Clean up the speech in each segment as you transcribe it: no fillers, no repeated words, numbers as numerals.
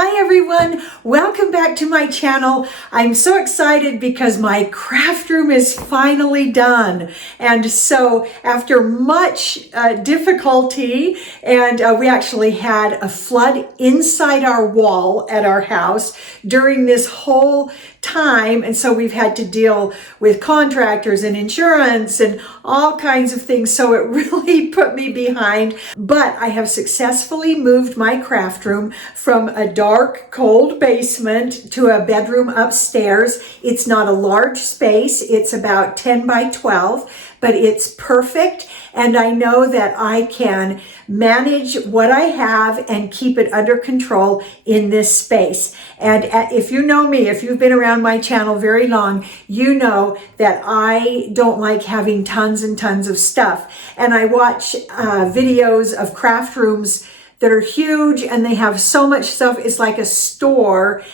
Hi everyone, welcome back to my channel. I'm so excited because my craft room is finally done. And so after much difficulty, and we actually had a flood inside our wall at our house during this whole time. And so we've had to deal with contractors and insurance and all kinds of things. So it really put me behind, but I have successfully moved my craft room from a dark, cold basement to a bedroom upstairs. It's not a large space. It's about 10 by 12, but it's perfect. And I know that I can manage what I have and keep it under control in this space. And if you know me, if you've been around my channel very long, you know that I don't like having tons and tons of stuff. And I watch videos of craft rooms that are huge and they have so much stuff. It's like a store.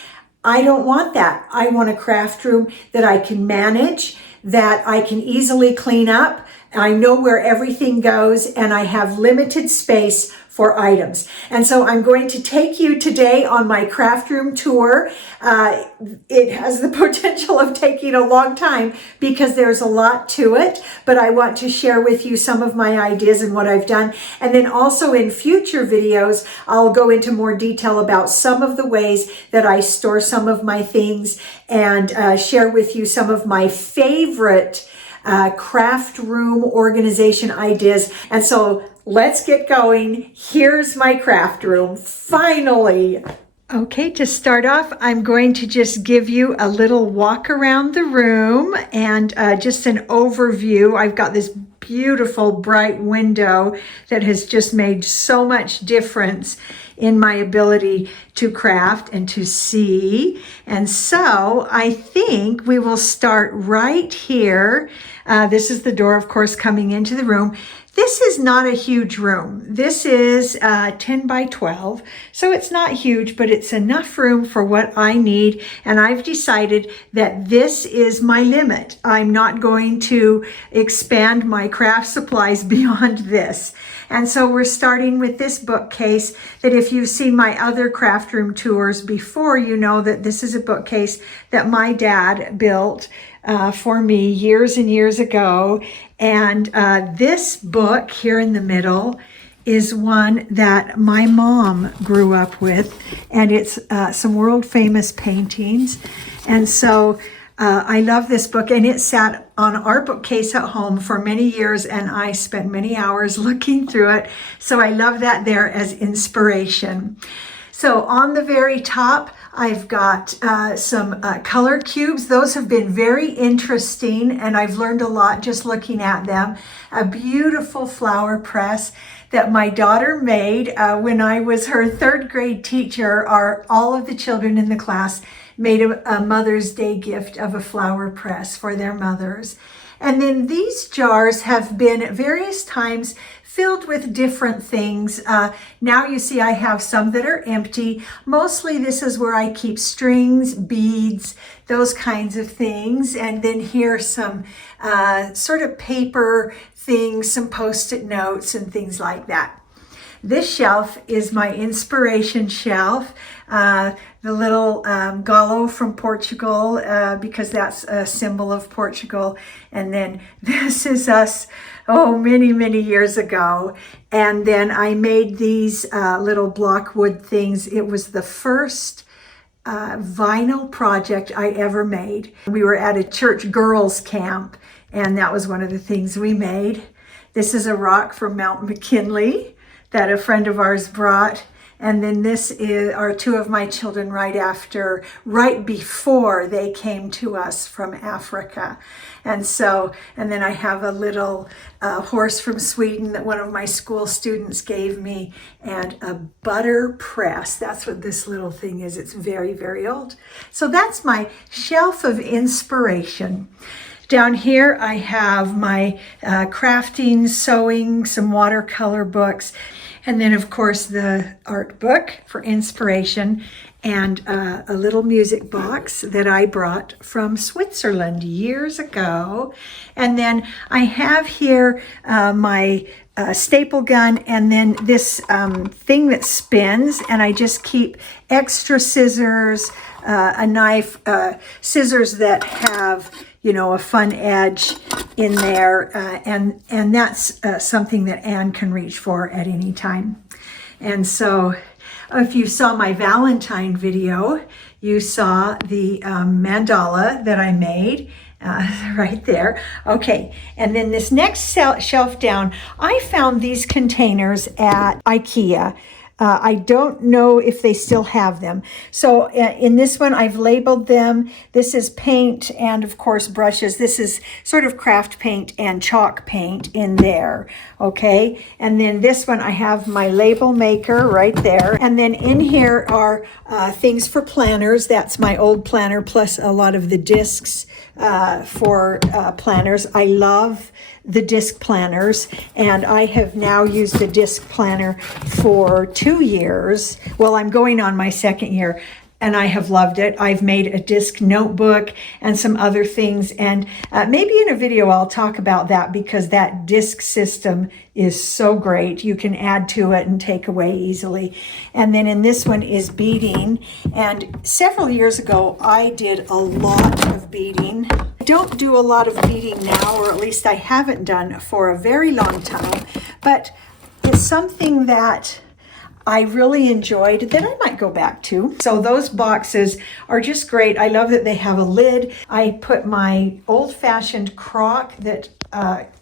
I don't want that. I want a craft room that I can manage, that I can easily clean up. I know where everything goes and I have limited space for items. And so I'm going to take you today on my craft room tour. It has the potential of taking a long time because there's a lot to it, but I want to share with you some of my ideas and what I've done. And then also in future videos, I'll go into more detail about some of the ways that I store some of my things and share with you some of my favorite craft room organization ideas. And so let's get going. Here's my craft room, finally. Okay, to start off, I'm going to just give you a little walk around the room and just an overview. I've got this beautiful bright window that has just made so much difference in my ability to craft and to see. And so I think we will start right here. This is the door, of course, coming into the room. This is not a huge room. This is 10 by 12, so it's not huge, but it's enough room for what I need. And I've decided that this is my limit. I'm not going to expand my craft supplies beyond this. And so we're starting with this bookcase that if you've seen my other craft room tours before, you know that this is a bookcase that my dad built for me years and years ago. And this book here in the middle is one that my mom grew up with, and it's some world famous paintings. And so I love this book, and it sat on our bookcase at home for many years, and I spent many hours looking through it. So I love that there as inspiration. So on the very top, I've got some color cubes. Those have been very interesting, and I've learned a lot just looking at them. A beautiful flower press that my daughter made when I was her third grade teacher. All of the children in the class made a Mother's Day gift of a flower press for their mothers. And then these jars have been at various times filled with different things. Now you see I have some that are empty. Mostly this is where I keep strings, beads, those kinds of things. And then here some sort of paper things, some Post-it notes and things like that. This shelf is my inspiration shelf. The little gallo from Portugal, because that's a symbol of Portugal. And then this is us, many, many years ago. And then I made these little block wood things. It was the first vinyl project I ever made. We were at a church girls camp, and that was one of the things we made. This is a rock from Mount McKinley that a friend of ours brought. And then this are two of my children right before they came to us from Africa. And then I have a little horse from Sweden that one of my school students gave me, and a butter press. That's what this little thing is. It's very, very old. So that's my shelf of inspiration. Down here I have my crafting, sewing, some watercolor books. And then, of course, the art book for inspiration. and a little music box that I brought from Switzerland years ago. And then I have here my staple gun, and then this thing that spins, and I just keep extra scissors, a knife, scissors that have, you know, a fun edge in there, and that's something that Anne can reach for at any time. And so if you saw my Valentine video, you saw the mandala that I made right there. Okay, and then this next shelf down, I found these containers at IKEA. I don't know if they still have them. So in this one, I've labeled them. This is paint and, of course, brushes. This is sort of craft paint and chalk paint in there, okay? And then this one, I have my label maker right there. And then in here are things for planners. That's my old planner, plus a lot of the discs for planners. I love the disc planners, and I have now used the disc planner for 2 years. Well, I'm going on my 2nd year, and I have loved it. I've made a disc notebook and some other things, and maybe in a video I'll talk about that, because that disc system is so great. You can add to it and take away easily. And then in this one is beading, and several years ago I did a lot of beading. I don't do a lot of beading now, or at least I haven't done for a very long time, but it's something that I really enjoyed that I might go back to. So those boxes are just great. I love that they have a lid. I put my old-fashioned crock that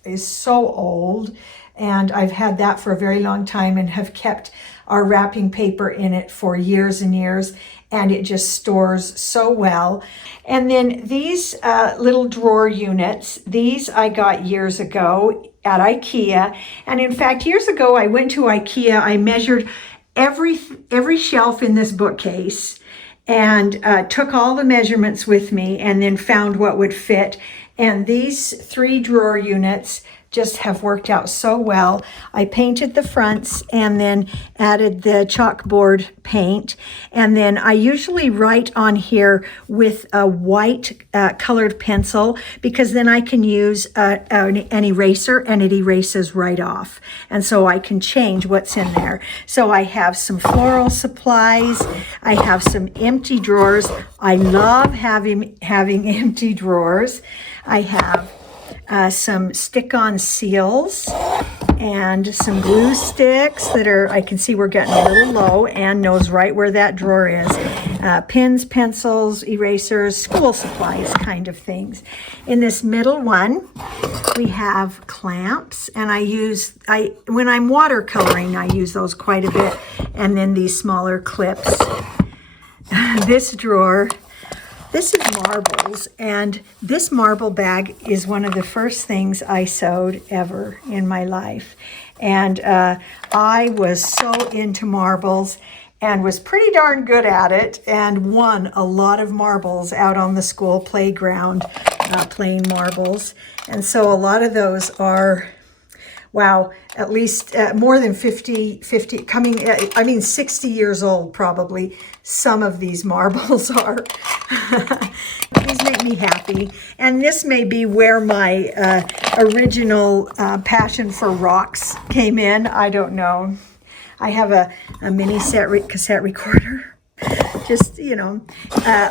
is so old, and I've had that for a very long time and have kept our wrapping paper in it for years and years, and it just stores so well. And then these little drawer units, these I got years ago at IKEA. And in fact, years ago I went to IKEA, I measured every shelf in this bookcase and took all the measurements with me, and then found what would fit. And these 3 drawer units just have worked out so well. I painted the fronts and then added the chalkboard paint. And then I usually write on here with a white colored pencil, because then I can use an eraser and it erases right off. And so I can change what's in there. So I have some floral supplies. I have some empty drawers. I love having empty drawers. I have some stick-on seals and some glue sticks that are, I can see we're getting a little low. Anne knows right where that drawer is. Pens, pencils, erasers, school supplies kind of things. In this middle one, we have clamps, and when I'm watercoloring, I use those quite a bit. And then these smaller clips. This drawer, this is marbles, and this marble bag is one of the first things I sewed ever in my life. And I was so into marbles and was pretty darn good at it, and won a lot of marbles out on the school playground playing marbles. And so a lot of those are, wow, at least more than 50, coming, I mean 60 years old probably. Some of these marbles are. These make me happy. And this may be where my original passion for rocks came in. I don't know. I have a mini cassette recorder. Just, you know,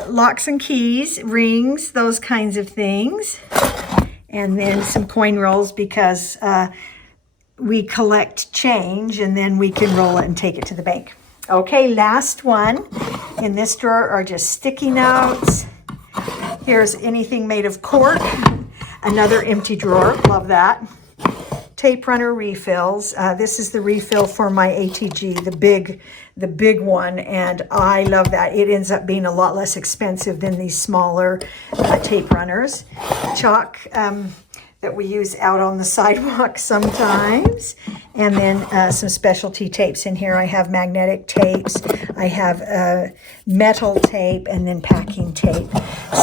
locks and keys, rings, those kinds of things. And then some coin rolls, because we collect change and then we can roll it and take it to the bank. Okay, last one in this drawer are just sticky notes. Here's anything made of cork. Another empty drawer, love that. Tape runner refills. This is the refill for my ATG, the big one, and I love that. It ends up being a lot less expensive than these smaller tape runners. Chalk that we use out on the sidewalk sometimes. And then some specialty tapes in here. I have magnetic tapes, I have metal tape, and then packing tape.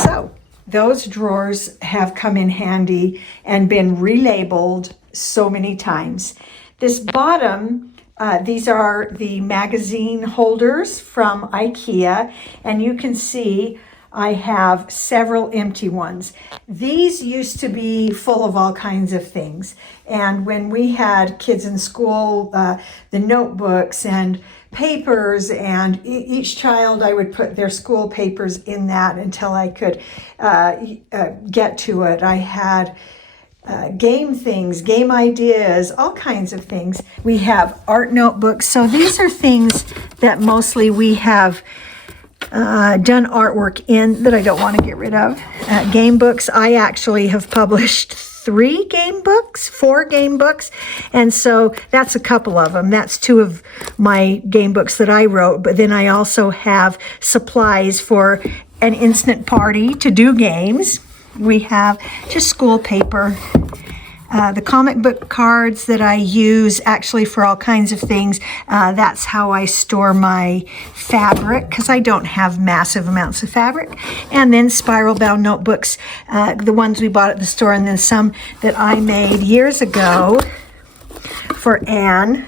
So those drawers have come in handy and been relabeled so many times. This bottom These are the magazine holders from IKEA, and you can see I have several empty ones. These used to be full of all kinds of things, and when we had kids in school, the notebooks and papers, and each child, I would put their school papers in that until I could get to it. I had game things, game ideas, all kinds of things. We have art notebooks. So these are things that mostly we have done artwork in that I don't want to get rid of. Game books. I actually have published 4 game books, and so that's a couple of them. That's 2 of my game books that I wrote, but then I also have supplies for an instant party to do games. We have just school paper, the comic book cards that I use actually for all kinds of things. That's how I store my fabric, because I don't have massive amounts of fabric. And then spiral bound notebooks, the ones we bought at the store, and then some that I made years ago for Anne,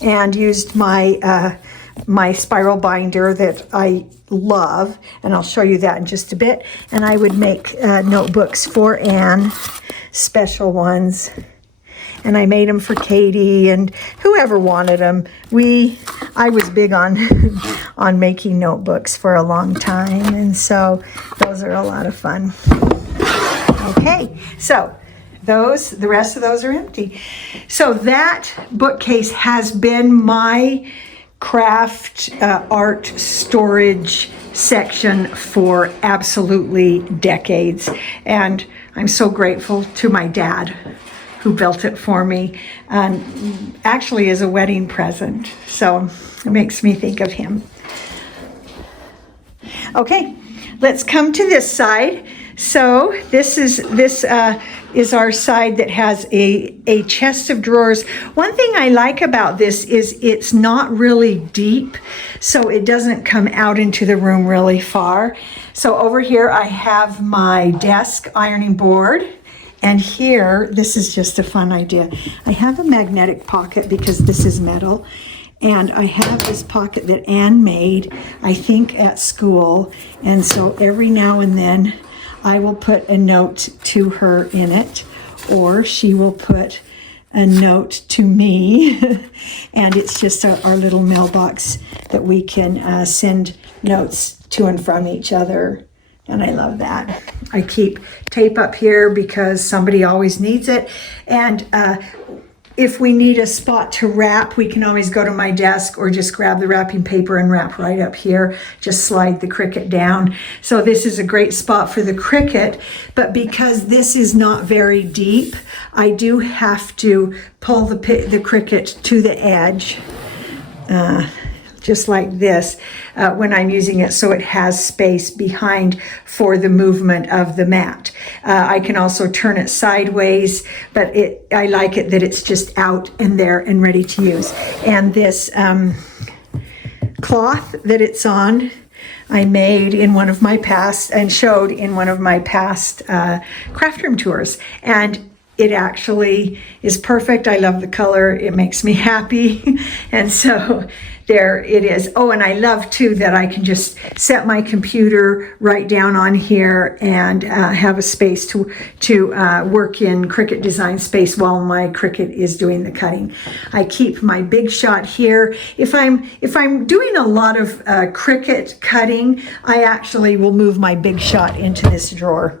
and used my my spiral binder that I love, and I'll show you that in just a bit. And I would make notebooks for Anne, special ones, and I made them for Katie and whoever wanted them. I was big on on making notebooks for a long time, and so those are a lot of fun. Okay, so the rest of those are empty. So that bookcase has been my craft art storage section for absolutely decades, and I'm so grateful to my dad who built it for me, actually as a wedding present, so it makes me think of him. Okay, let's come to this side. So this is our side that has a chest of drawers. One thing I like about this is it's not really deep, so it doesn't come out into the room really far. So over here I have my desk ironing board, and here, this is just a fun idea. I have a magnetic pocket because this is metal, and I have this pocket that Anne made, I think, at school, and so every now and then I will put a note to her in it, or she will put a note to me, and it's just our little mailbox that we can send notes to and from each other, and I love that. I keep tape up here because somebody always needs it, and if we need a spot to wrap, we can always go to my desk or just grab the wrapping paper and wrap right up here. Just slide the Cricut down. So this is a great spot for the Cricut, but because this is not very deep, I do have to pull the Cricut to the edge, just like this, when I'm using it, so it has space behind for the movement of the mat. I can also turn it sideways, but I like it that it's just out and there and ready to use. And this cloth that it's on, I made in one of my past, and showed in one of my past craft room tours. And it actually is perfect. I love the color. It makes me happy. And so there it is. Oh, and I love too that I can just set my computer right down on here and have a space to work in Cricut Design Space while my Cricut is doing the cutting. I keep my Big Shot here. If I'm doing a lot of Cricut cutting, I actually will move my Big Shot into this drawer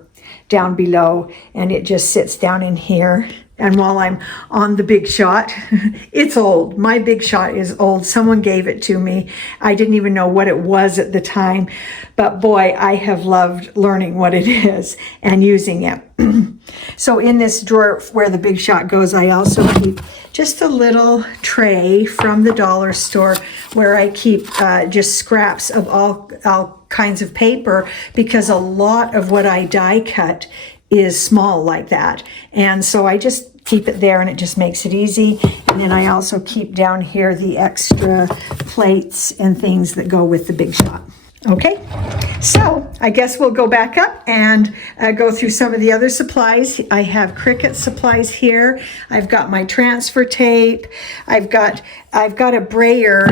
down below, and it just sits down in here. And while I'm on the Big Shot, it's old. My Big Shot is old. Someone gave it to me. I didn't even know what it was at the time, but boy, I have loved learning what it is and using it. So in this drawer where the Big Shot goes, I also keep just a little tray from the dollar store where I keep just scraps of all kinds of paper, because a lot of what I die cut is small like that. And so I just keep it there, and it just makes it easy. And then I also keep down here the extra plates and things that go with the Big Shot. Okay, so I guess we'll go back up and go through some of the other supplies. I have Cricut supplies here. I've got my transfer tape. I've got a brayer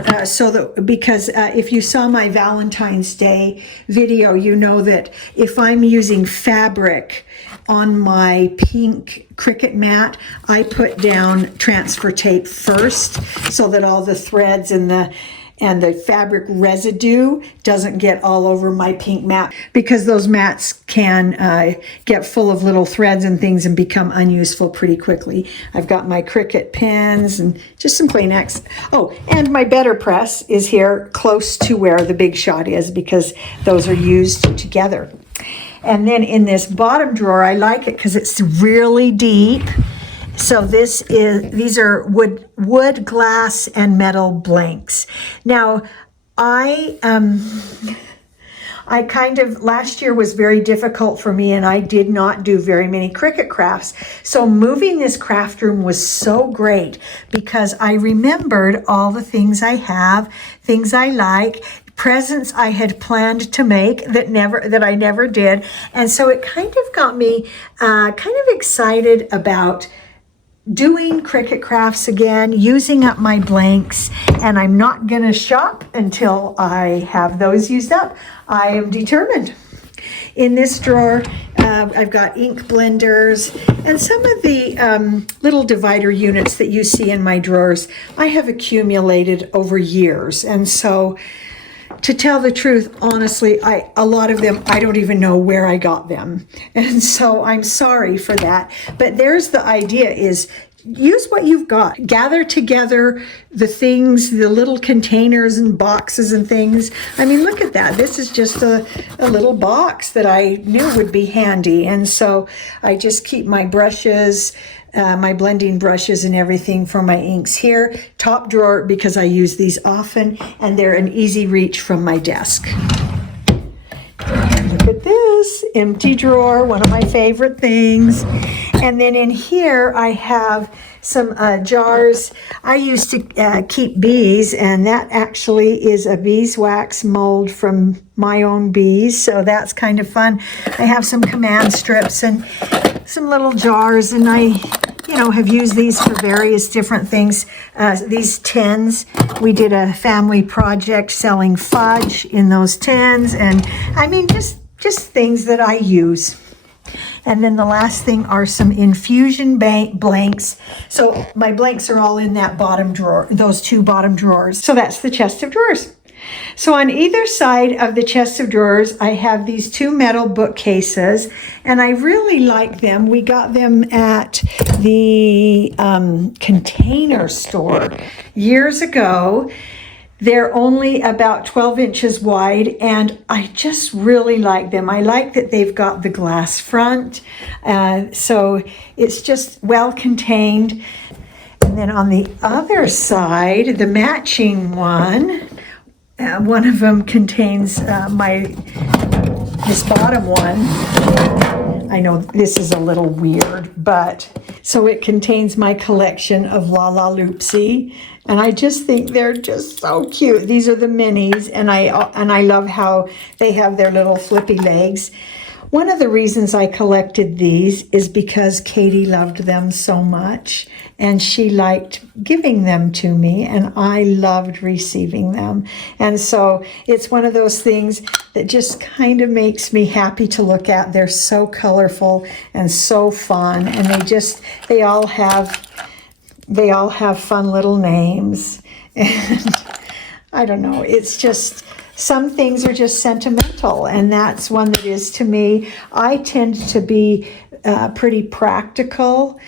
because if you saw my Valentine's Day video, you know that if I'm using fabric on my pink Cricut mat, I put down transfer tape first so that all the threads and the fabric residue doesn't get all over my pink mat, because those mats can get full of little threads and things and become unuseful pretty quickly. I've got my Cricut pins and just some Kleenex. Oh, and my Better Press is here close to where the Big Shot is, because those are used together. And then in this bottom drawer, I like it because it's really deep. So these are wood, glass, and metal blanks. Now, last year was very difficult for me, and I did not do very many Cricut crafts. So moving this craft room was so great, because I remembered all the things I have, things I like, presents I had planned to make that I never did. And so it kind of got me kind of excited about doing Cricut crafts again, using up my blanks, and I'm not going to shop until I have those used up. I am determined. In this drawer, I've got ink blenders and some of the little divider units that you see in my drawers I have accumulated over years. And so, to tell the truth, honestly, a lot of them, I don't even know where I got them. And so I'm sorry for that. But there's the idea, is use what you've got. Gather together the things, the little containers and boxes and things. I mean, look at that. This is just a little box that I knew would be handy. And so I just keep my brushes, my blending brushes and everything for my inks here. Top drawer, because I use these often, and they're an easy reach from my desk. Look at this, empty drawer, one of my favorite things. And then in here I have some jars. I used to keep bees, and that actually is a beeswax mold from my own bees, so that's kind of fun. I have some command strips and some little jars, and I have used these for various different things. These tins, we did a family project selling fudge in those tins, and I mean just things that I use. And then the last thing are some infusion blanks. So my blanks are all in that bottom drawer, those two bottom drawers. So that's the chest of drawers. So on either side of the chest of drawers, I have these two metal bookcases, and I really like them. We got them at the Container Store years ago. They're only about 12 inches wide, and I just really like them. I like that they've got the glass front, so it's just well contained. And then on the other side, the matching one of them contains this bottom one. I know this is a little weird, but so it contains my collection of La La Loopsy, and I just think they're just so cute. These are the minis, and I love how they have their little flippy legs. One of the reasons I collected these is because Katie loved them so much, and she liked giving them to me, and I loved receiving them. And so it's one of those things that just kind of makes me happy to look at. They're so colorful and so fun, and they all have fun little names. And I don't know, it's just, some things are just sentimental, and that's one that is to me. I tend to be pretty practical,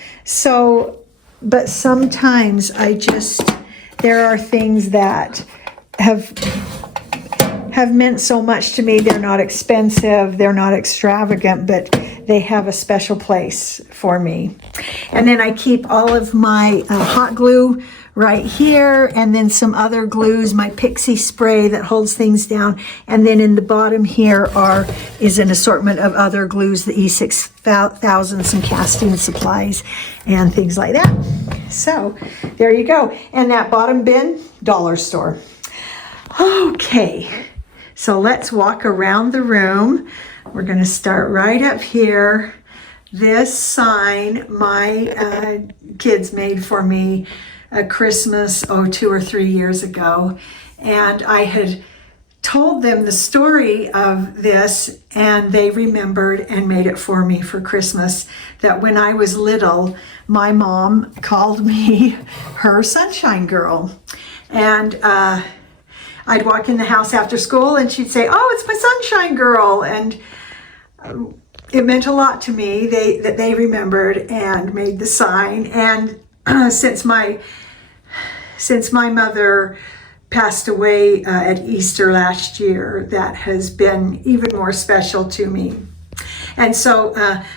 but sometimes there are things that have meant so much to me. They're not expensive, they're not extravagant, but they have a special place for me. And then I keep all of my hot glue right here, and then some other glues, my Pixie spray that holds things down, and then in the bottom here is an assortment of other glues, the E6000, some casting supplies and things like that. So there you go. And that bottom bin, dollar store. Okay, So let's walk around the room. We're going to start right up here. This sign my kids made for me at Christmas, 2 or 3 years ago. And I had told them the story of this, and they remembered and made it for me for Christmas, that when I was little, my mom called me her sunshine girl. And I'd walk in the house after school and she'd say, "Oh, it's my sunshine girl." And it meant a lot to me that they remembered and made the sign. And since my mother passed away at Easter last year, that has been even more special to me. And so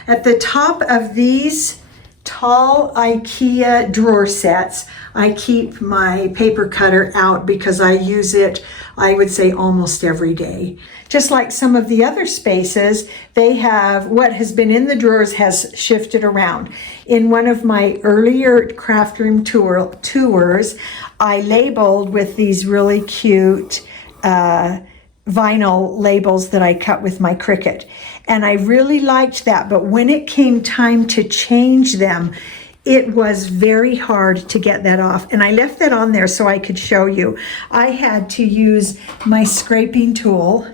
at the top of these tall IKEA drawer sets, I keep my paper cutter out because I use it, I would say, almost every day. Just like some of the other spaces, they have what has been in the drawers has shifted around. In one of my earlier craft room tours, I labeled with these really cute vinyl labels that I cut with my Cricut. And I really liked that, but when it came time to change them, it was very hard to get that off. And I left that on there so I could show you. I had to use my scraping tool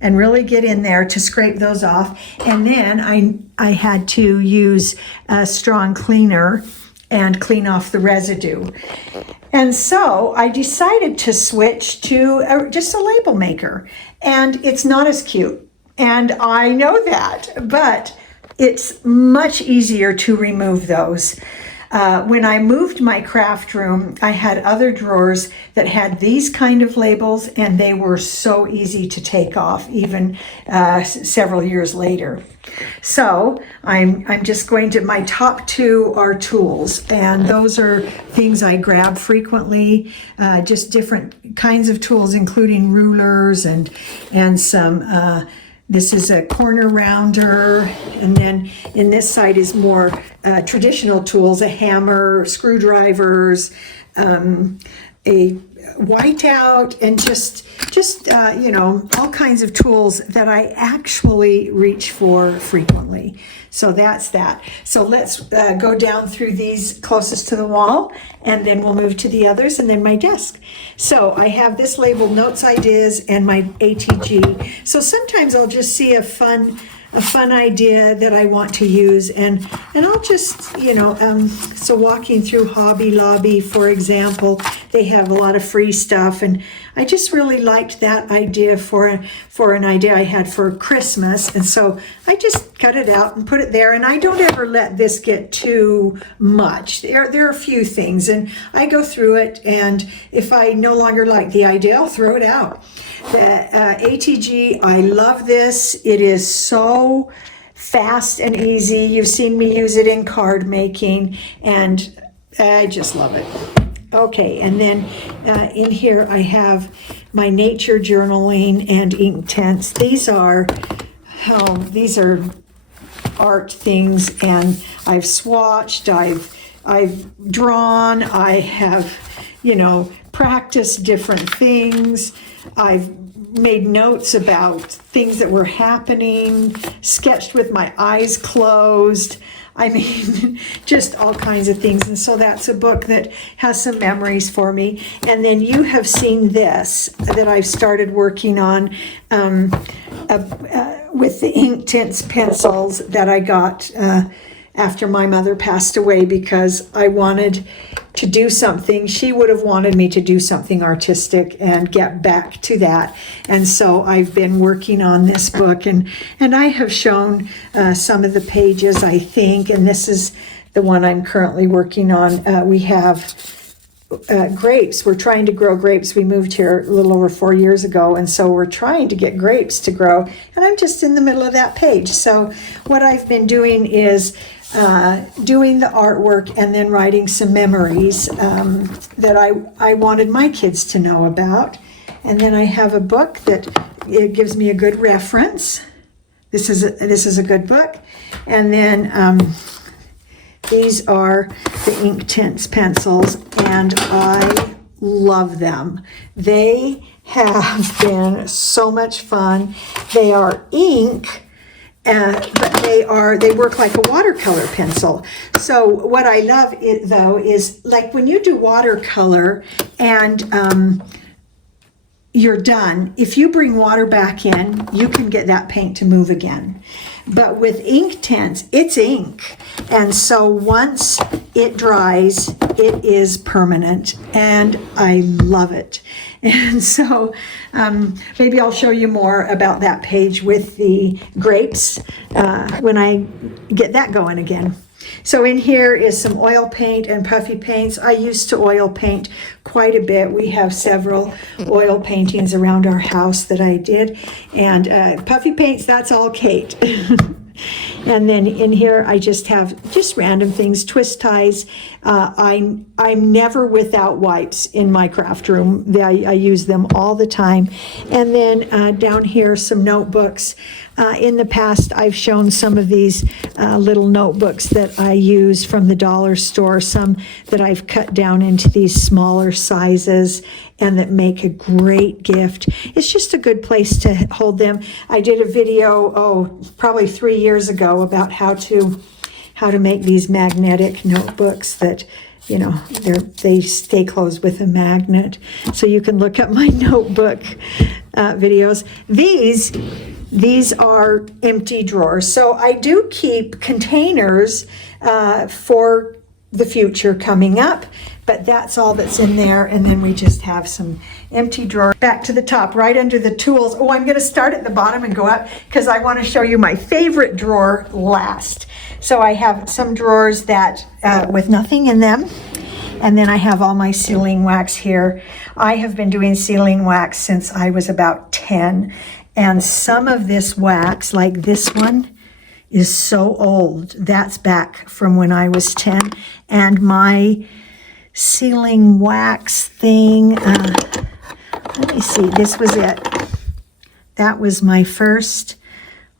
and really get in there to scrape those off. And then I had to use a strong cleaner and clean off the residue. And so I decided to switch to just a label maker. And it's not as cute. And I know that, but it's much easier to remove those. When I moved my craft room, I had other drawers that had these kind of labels, and they were so easy to take off, even several years later. So I'm just going to, my top two are tools, and those are things I grab frequently, just different kinds of tools, including rulers and some, this is a corner rounder, and then in this side is more traditional tools, a hammer, screwdrivers, a whiteout, and just all kinds of tools that I actually reach for frequently. So that's that. So let's go down through these closest to the wall, and then we'll move to the others, and then my desk. So I have this labeled Notes, Ideas, and my ATG. So sometimes I'll just see a fun idea that I want to use, and I'll just, so walking through Hobby Lobby, for example, they have a lot of free stuff, and I just really liked that idea for an idea I had for Christmas, and so I just cut it out and put it there, and I don't ever let this get too much. There are a few things, and I go through it, and if I no longer like the idea, I'll throw it out. The ATG, I love this. It is so fast and easy. You've seen me use it in card making, and I just love it. Okay, and then in here I have my nature journaling and Inktense. These are art things, and I've swatched, I've drawn, I have, practiced different things. I've made notes about things that were happening, sketched with my eyes closed. I mean, just all kinds of things. And so that's a book that has some memories for me. And then you have seen this that I've started working on with the Inktense pencils that I got after my mother passed away, because I wanted to do something. She would have wanted me to do something artistic and get back to that. And so I've been working on this book, and I have shown some of the pages, I think, and this is the one I'm currently working on. We have grapes. We're trying to grow grapes. We moved here a little over 4 years ago, and so we're trying to get grapes to grow, and I'm just in the middle of that page. So what I've been doing is doing the artwork and then writing some memories that I wanted my kids to know about. And then I have a book that it gives me a good reference. This is a good book. And then these are the Inktense pencils, and I love them. They have been so much fun. They are ink, but they work like a watercolor pencil. So what I love though is like when you do watercolor and you're done, if you bring water back in, you can get that paint to move again. But with ink tints, it's ink. And so once it dries, it is permanent, and I love it. And so maybe I'll show you more about that page with the grapes when I get that going again. So in here is some oil paint and puffy paints. I used to oil paint quite a bit. We have several oil paintings around our house that I did. And puffy paints, that's all Kate. And then in here, I just have just random things, twist ties. I'm never without wipes in my craft room. I use them all the time. And then down here, some notebooks. In the past, I've shown some of these little notebooks that I use from the dollar store, some that I've cut down into these smaller sizes and that make a great gift. It's just a good place to hold them. I did a video, probably 3 years ago about how to make these magnetic notebooks that, you know, they stay closed with a magnet. So you can look up my notebook videos. These are empty drawers. So I do keep containers for the future coming up, but that's all that's in there. And then we just have some empty drawers. Back to the top, right under the tools. Oh, I'm gonna start at the bottom and go up because I wanna show you my favorite drawer last. So I have some drawers that with nothing in them. And then I have all my sealing wax here. I have been doing sealing wax since I was about 10. And some of this wax, like this one, is so old. That's back from when I was 10. And my sealing wax thing, let me see, this was it. That was my first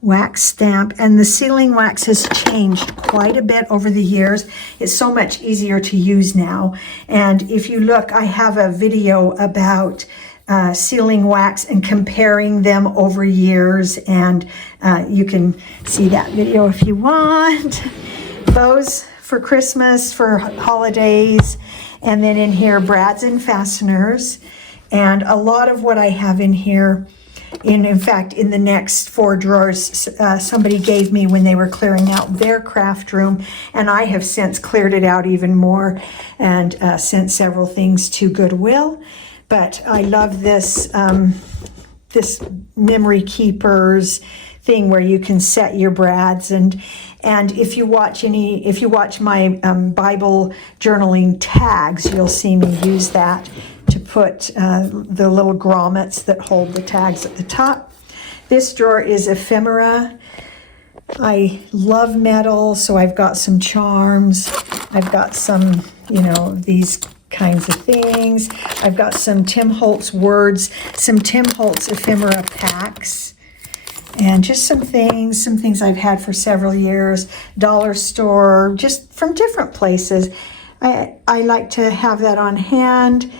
wax stamp, and the sealing wax has changed quite a bit over the years. It's so much easier to use now. And if you look, I have a video about sealing wax and comparing them over years, and you can see that video if you want. Bows for Christmas, for holidays, and then in here, brads and fasteners. And a lot of what I have in here, in fact, in the next 4 drawers, somebody gave me when they were clearing out their craft room, and I have since cleared it out even more and sent several things to Goodwill. But I love this this memory keepers thing where you can set your brads, and if you watch my Bible journaling tags, you'll see me use that to put the little grommets that hold the tags at the top. This drawer is ephemera. I love metal, so I've got some charms. I've got some, these kinds of things. I've got some Tim Holtz words, some Tim Holtz ephemera packs, and just some things I've had for several years, dollar store, just from different places. I like to have that on hand.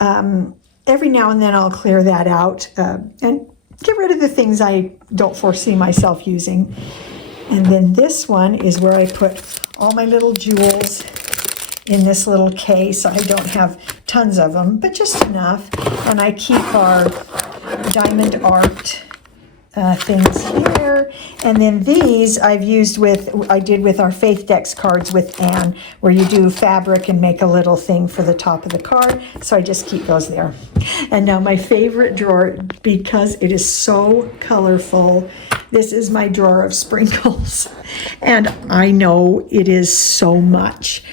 Every now and then I'll clear that out and get rid of the things I don't foresee myself using. And then this one is where I put all my little jewels in this little case. I don't have tons of them, but just enough. And I keep our diamond art things here. And then these I did with our Faith Decks cards with Anne, where you do fabric and make a little thing for the top of the card. So I just keep those there. And now my favorite drawer, because it is so colorful, this is my drawer of sprinkles. And I know it is so much.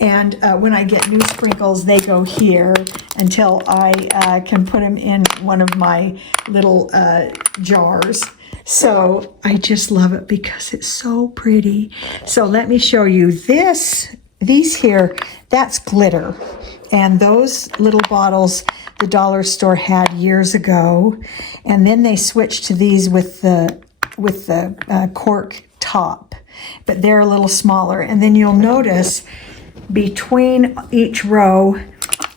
And when I get new sprinkles, they go here until I can put them in one of my little jars. So I just love it because it's so pretty. So let me show you these here, that's glitter. And those little bottles the dollar store had years ago. And then they switched to these with the cork top, but they're a little smaller. And then you'll notice between each row,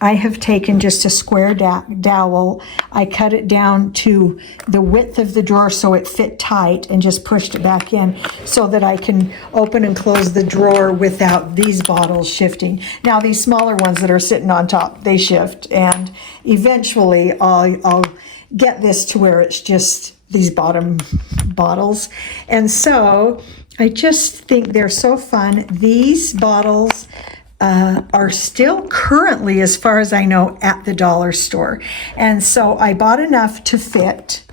I have taken just a square dowel. I cut it down to the width of the drawer so it fit tight and just pushed it back in so that I can open and close the drawer without these bottles shifting. Now these smaller ones that are sitting on top, they shift, and eventually I'll get this to where it's just these bottom bottles. And so I just think they're so fun. These bottles are still currently, as far as I know, at the dollar store. And so I bought enough to fit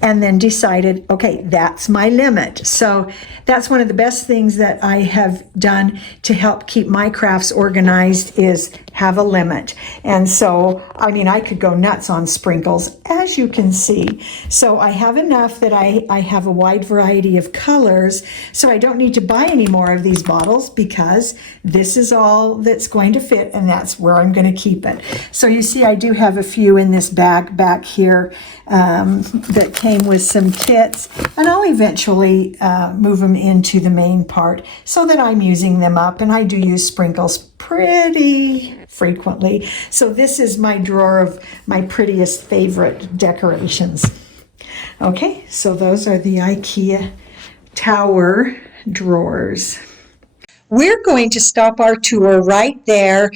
and then decided, okay, that's my limit. So that's one of the best things that I have done to help keep my crafts organized is have a limit. And so, I mean, I could go nuts on sprinkles, as you can see. So I have enough that I have a wide variety of colors, so I don't need to buy any more of these bottles because this is all that's going to fit, and that's where I'm going to keep it. So you see, I do have a few in this bag back here that came with some kits, and I'll eventually move them into the main part so that I'm using them up, and I do use sprinkles pretty frequently. So this is my drawer of my prettiest favorite decorations. Okay, so those are the IKEA tower drawers. We're going to stop our tour right there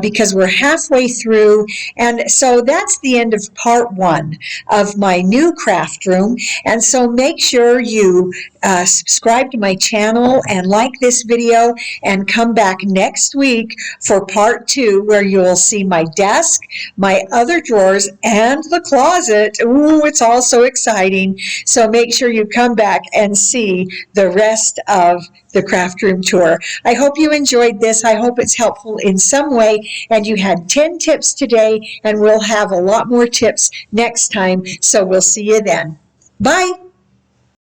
because we're halfway through. And so that's the end of part 1 of my new craft room. And so make sure you subscribe to my channel and like this video and come back next week for part 2, where you'll see my desk, my other drawers, and the closet. Ooh, it's all so exciting. So make sure you come back and see the rest of the craft room tour. I hope you enjoyed this. I hope it's helpful in some way, and you had 10 tips today, and we'll have a lot more tips next time. So we'll see you then. Bye.